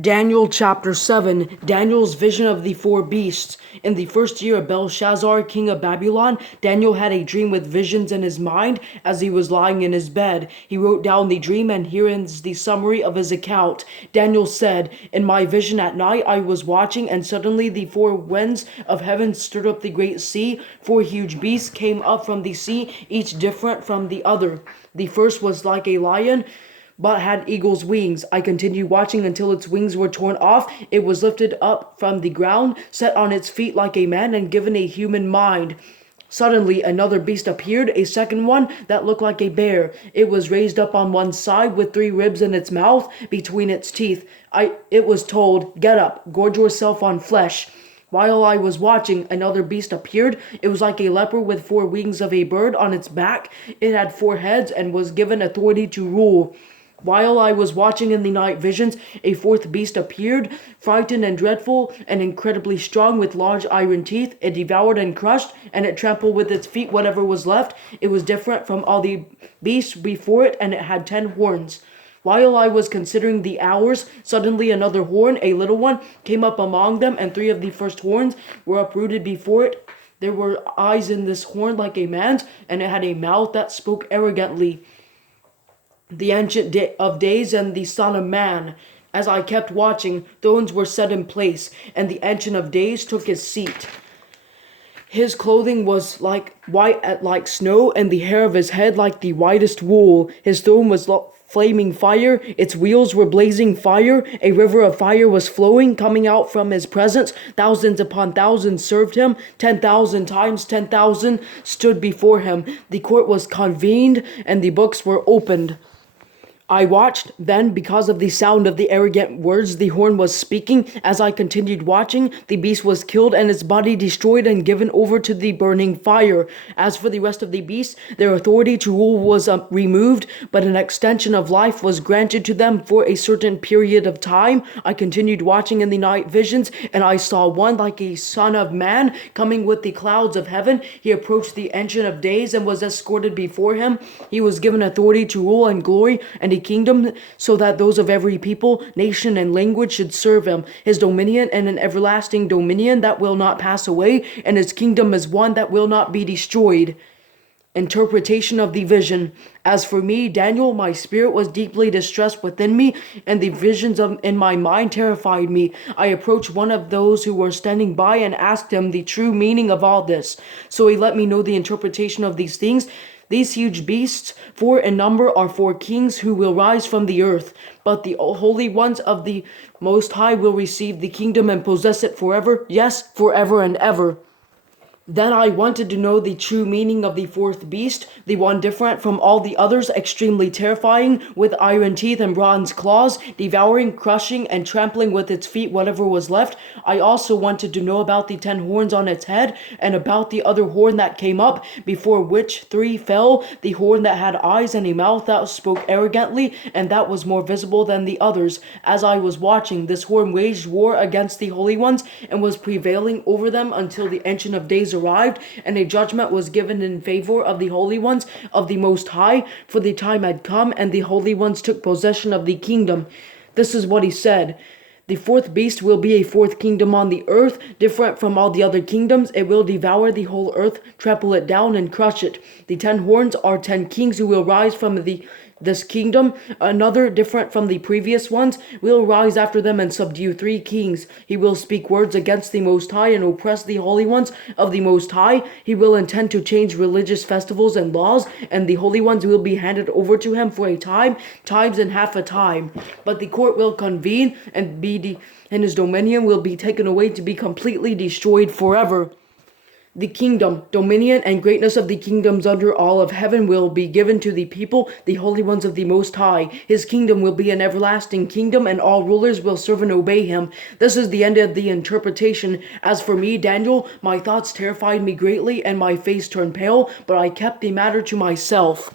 Daniel chapter 7, Daniel's vision of the four beasts. In the first year of Belshazzar, king of Babylon, Daniel had a dream with visions in his mind as he was lying in his bed. He wrote down the dream, and here is the summary of his account. Daniel said, "In my vision at night I was watching, and suddenly the four winds of heaven stirred up the great sea. Four huge beasts came up from the sea, each different from the other. The first was like a lion, but had eagle's wings. I continued watching until its wings were torn off. It was lifted up from the ground, set on its feet like a man, and given a human mind. Suddenly another beast appeared, a second one that looked like a bear. It was raised up on one side with three ribs in its mouth between its teeth. It was told, 'Get up, gorge yourself on flesh.' While I was watching, another beast appeared. It was like a leopard with four wings of a bird on its back. It had four heads and was given authority to rule. While I was watching in the night visions, a fourth beast appeared, frightened and dreadful and incredibly strong with large iron teeth. It devoured and crushed, and it trampled with its feet whatever was left. It was different from all the beasts before it, and it had 10 horns. While I was considering the hours, suddenly another horn, a little one, came up among them, and three of the first horns were uprooted before it. There were eyes in this horn like a man's, and it had a mouth that spoke arrogantly. The Ancient of Days and the Son of Man. As I kept watching, thrones were set in place, and the Ancient of Days took his seat. His clothing was like white like snow, and the hair of his head like the whitest wool. His throne was flaming fire. Its wheels were blazing fire. A river of fire was flowing, coming out from his presence. Thousands upon thousands served him. 10,000 times 10,000 stood before him. The court was convened, and the books were opened. I watched, then, because of the sound of the arrogant words the horn was speaking. As I continued watching, the beast was killed and its body destroyed and given over to the burning fire. As for the rest of the beasts, their authority to rule was removed, but an extension of life was granted to them for a certain period of time. I continued watching in the night visions, and I saw one like a son of man coming with the clouds of heaven. He approached the Ancient of Days and was escorted before him. He was given authority to rule and glory and a kingdom, so that those of every people, nation, and language should serve him. His dominion and an everlasting dominion that will not pass away, and his kingdom is one that will not be destroyed. Interpretation of the vision. As for me, Daniel, my spirit was deeply distressed within me, and the visions in my mind terrified me. I approached one of those who were standing by and asked him the true meaning of all this. So he let me know the interpretation of these things. These huge beasts, four in number, are four kings who will rise from the earth. But the holy ones of the Most High will receive the kingdom and possess it forever. Yes, forever and ever. Then I wanted to know the true meaning of the fourth beast, the one different from all the others, extremely terrifying, with iron teeth and bronze claws, devouring, crushing, and trampling with its feet whatever was left. I also wanted to know about the 10 horns on its head, and about the other horn that came up, before which 3 fell, the horn that had eyes and a mouth that spoke arrogantly, and that was more visible than the others. As I was watching, this horn waged war against the holy ones, and was prevailing over them until the Ancient of Days arrived, and a judgment was given in favor of the holy ones of the Most High, for the time had come, and the holy ones took possession of the kingdom. This is what he said. The fourth beast will be a fourth kingdom on the earth, different from all the other kingdoms. It will devour the whole earth, trample it down, and crush it. The 10 horns are 10 kings who will rise from this kingdom. Another, different from the previous ones, will rise after them and subdue 3 kings. He will speak words against the Most High and oppress the holy ones of the Most High. He will intend to change religious festivals and laws, and the holy ones will be handed over to him for a time, times and half a time. But the court will convene, and his dominion will be taken away to be completely destroyed forever. The kingdom, dominion, and greatness of the kingdoms under all of heaven will be given to the people, the holy ones of the Most High. His kingdom will be an everlasting kingdom, and all rulers will serve and obey him. This is the end of the interpretation. As for me, Daniel, my thoughts terrified me greatly, and my face turned pale, but I kept the matter to myself.